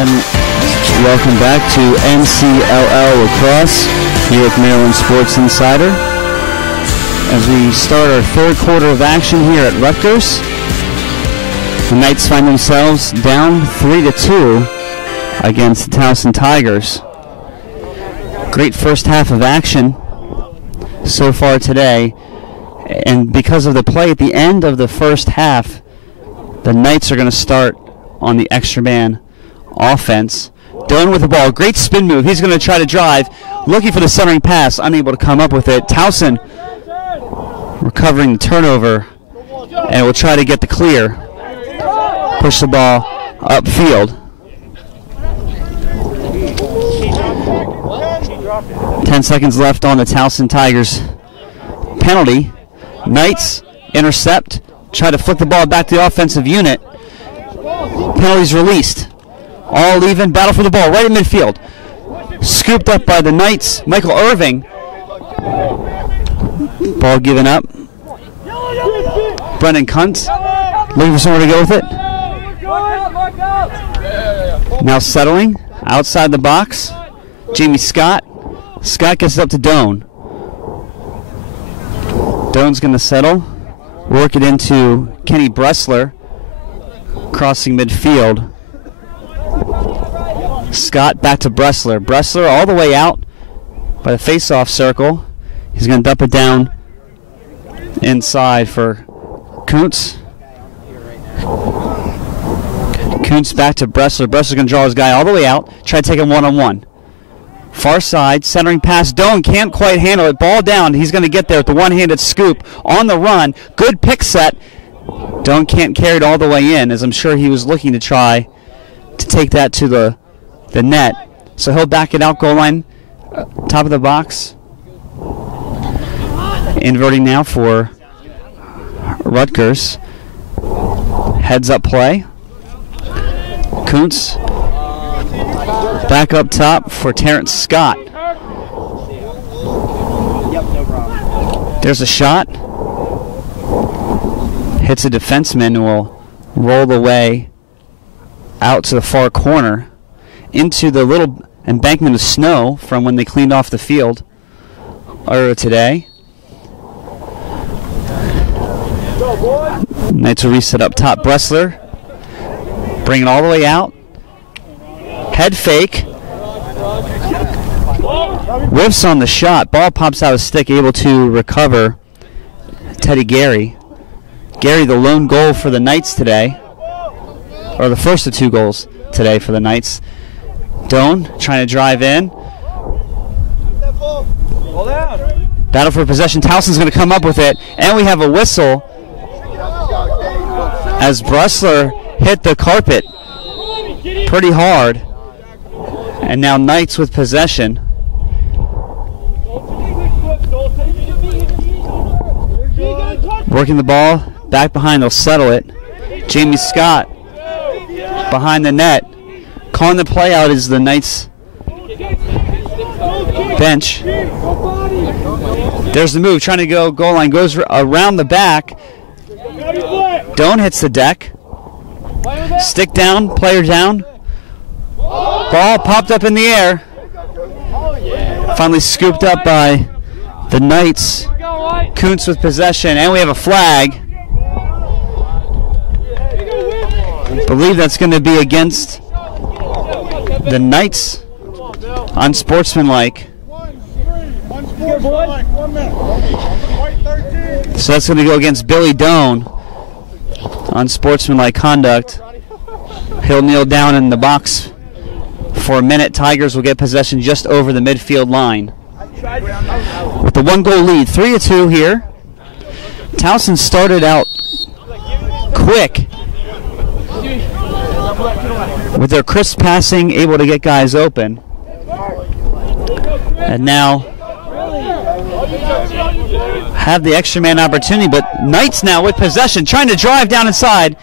And welcome back to NCLL Lacrosse here with Maryland Sports Insider. As we start our third quarter of action here at Rutgers, the Knights find themselves down 3-2 against the Towson Tigers. Great first half of action so far today, and because of the play at the end of the first half, the Knights are going to start on the extra man offense. Doan with the ball, great spin move. He's going to try to drive, looking for the centering pass, unable to come up with it. Towson recovering the turnover, and will try to get the clear. Push the ball upfield. 10 seconds left on the Towson Tigers penalty. Knights intercept, try to flick the ball back to the offensive unit. Penalties released. All even, battle for the ball right in midfield. Scooped up by the Knights. Michael Irving. Ball given up. Brendan Kuntz looking for somewhere to go with it. Now settling outside the box. Jamie Scott. Scott gets it up to Doan. Doan's going to settle. Work it into Kenny Bressler. Crossing midfield. Scott back to Bressler. Bressler all the way out by the face-off circle. He's going to dump it down inside for Kuntz. Kuntz back to Bressler. Bressler's going to draw his guy all the way out. Try to take him one-on-one. Far side, centering pass. Doan can't quite handle it. Ball down. He's going to get there with the one-handed scoop on the run. Good pick set. Doan can't carry it all the way in, as I'm sure he was looking to try to take that to the net. So he'll back it out, goal line, top of the box. Inverting now for Rutgers. Heads up play. Kuntz back up top for Terrence Scott. There's a shot. Hits a defenseman who will roll away out to the far corner into the little embankment of snow from when they cleaned off the field earlier today. Knights will reset up top. Bressler bring it all the way out. Head fake. Whiffs on the shot. Ball pops out of stick, able to recover Teddy Gary. Gary, the lone goal for the Knights today, or the first of two goals today for the Knights. Doan trying to drive in. Battle for possession. Towson's going to come up with it, and we have a whistle as Bressler hit the carpet pretty hard. And now Knights with possession. Working the ball back behind, they'll settle it. Jamie Scott behind the net. Calling the play out is the Knights bench. There's the move, trying to go goal line, goes around the back. Doan hits the deck. Stick down, player down. Ball popped up in the air. Finally scooped up by the Knights. Kuntz with possession, and we have a flag. I believe that's going to be against the Knights. Unsportsmanlike. So that's going to go against Billy Doan. Unsportsmanlike conduct. He'll kneel down in the box for a minute. Tigers will get possession just over the midfield line. With the one-goal lead, 3-2 here. Towson started out quick with their crisp passing, able to get guys open. And now have the extra man opportunity, but Knights now with possession, trying to drive down inside,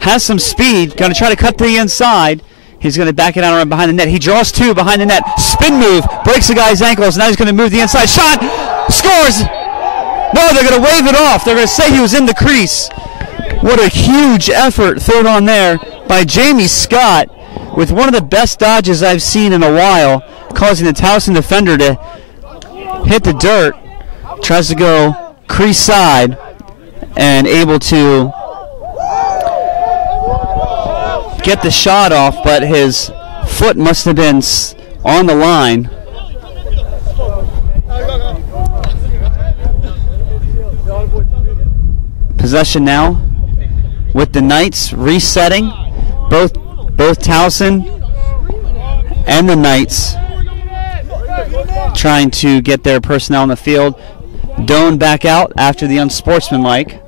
has some speed, going to try to cut to the inside. He's going to back it out around behind the net. He draws two behind the net. Spin move, breaks the guy's ankles. Now he's going to move the inside. Shot, scores. No, they're going to wave it off. They're going to say he was in the crease. What a huge effort thrown on there by Jamie Scott. with one of the best dodges I've seen in a while, causing the Towson defender to hit the dirt. Tries to go crease side and able to get the shot off, but his foot must have been on the line. Possession now with the Knights resetting. Both Towson and the Knights trying to get their personnel on the field. Doan back out after the unsportsmanlike.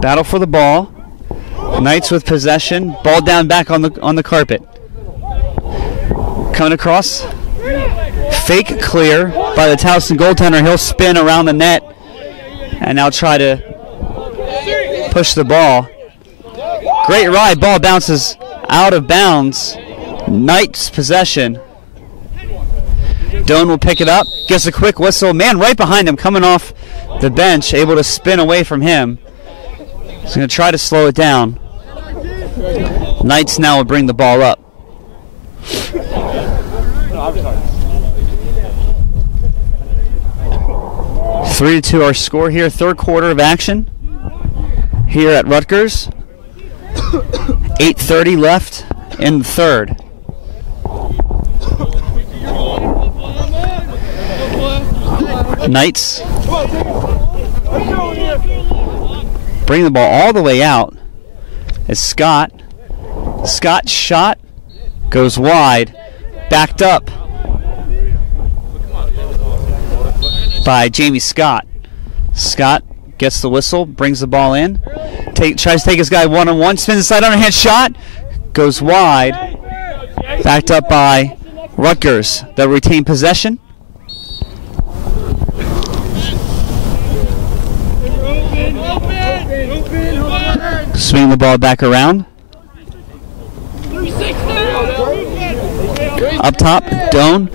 Battle for the ball. Knights with possession. Ball down back on the carpet. Coming across. Fake clear by the Towson goaltender. He'll spin around the net and now try to push the ball. Great ride. Ball bounces out of bounds. Knights possession. Doan will pick it up. Gets a quick whistle. Man right behind him coming off the bench. Able to spin away from him. He's going to try to slow it down. Knights now will bring the ball up. 3-2 our score here. Third quarter of action here at Rutgers. 8:30 left in the third. Knights bring the ball all the way out. It's Scott. Scott's shot goes wide. Backed up by Jamie Scott. Scott gets the whistle, brings the ball in. Tries to take his guy one-on-one. Spins inside, underhand shot. Goes wide. Backed up by Rutgers. They'll retain possession. Swing the ball back around. Up top, Doan.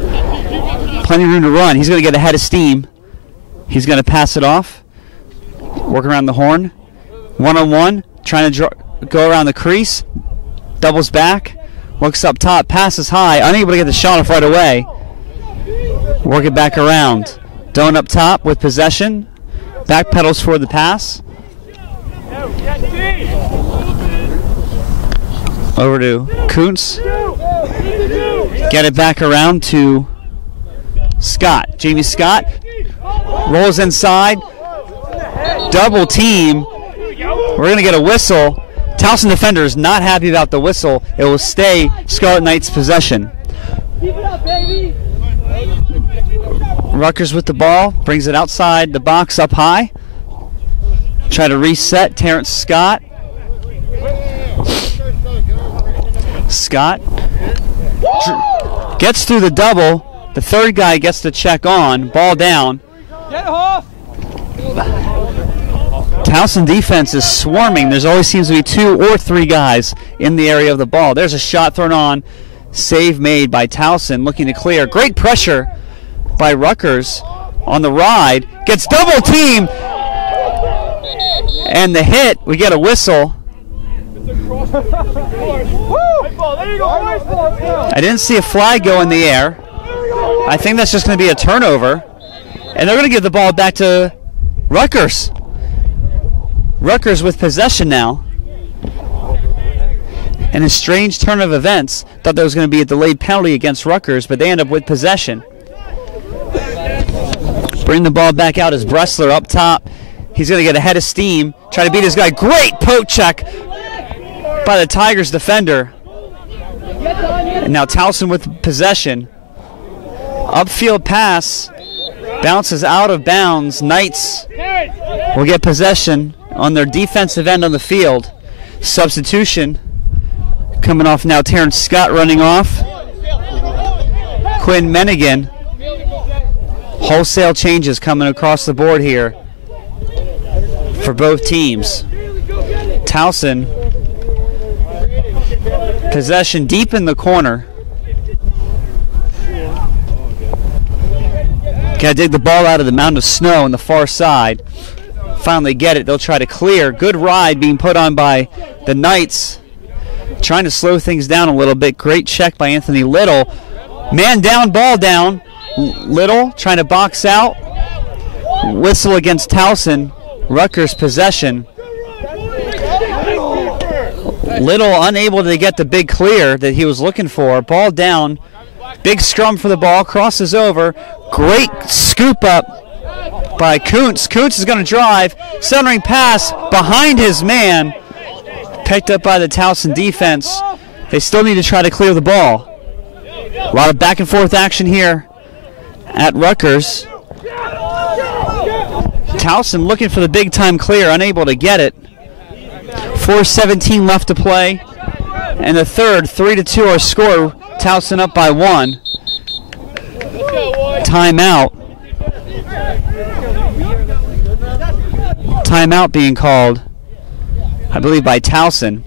Plenty of room to run. He's going to get ahead of steam. He's going to pass it off. Work around the horn. One-on-one. Trying to go around the crease. Doubles back. Looks up top. Passes high. Unable to get the shot off right away. Work it back around. Doan up top with possession. Back pedals for the pass. Over to Kuntz. Get it back around to Scott. Jamie Scott rolls inside. Double team. We're going to get a whistle. Towson defender is not happy about the whistle. It will stay Scarlet Knights' possession. Rutgers with the ball. Brings it outside the box up high. Try to reset. Terrence Scott. Scott gets through the double. The third guy gets to check on. Ball down. Towson defense is swarming. There's always seems to be 2 or 3 guys in the area of the ball. There's a shot thrown on. Save made by Towson, looking to clear. Great pressure by Rutgers on the ride. Gets double teamed. And the hit, we get a whistle. I didn't see a flag go in the air. I think that's just going to be a turnover. And they're going to give the ball back to Rutgers. Rutgers with possession now. And a strange turn of events. Thought there was going to be a delayed penalty against Rutgers, but they end up with possession. Bring the ball back out as Bressler up top. He's going to get ahead of steam. Try to beat his guy. Great poke check by the Tigers defender. And now Towson with possession. Upfield pass. Bounces out of bounds. Knights will get possession on their defensive end on the field. Substitution coming off now. Terrence Scott running off. Quinn Menigan. Wholesale changes coming across the board here for both teams. Towson, possession deep in the corner. Gotta dig the ball out of the mound of snow on the far side. Finally get it. They'll try to clear. Good ride being put on by the Knights. trying to slow things down a little bit. Great check by Anthony Little. Man down, ball down. Little trying to box out. Whistle against Towson. Rutgers possession. Little unable to get the big clear that he was looking for. Ball down. Big scrum for the ball. Crosses over. Great scoop up by Kuntz. Kuntz is going to drive. Centering pass behind his man. Picked up by the Towson defense. They still need to try to clear the ball. A lot of back and forth action here at Rutgers. Towson looking for the big time clear, unable to get it. 4:17 left to play. And the third, 3-2 our score. Towson up by 1. Timeout. Timeout being called, I believe, by Towson.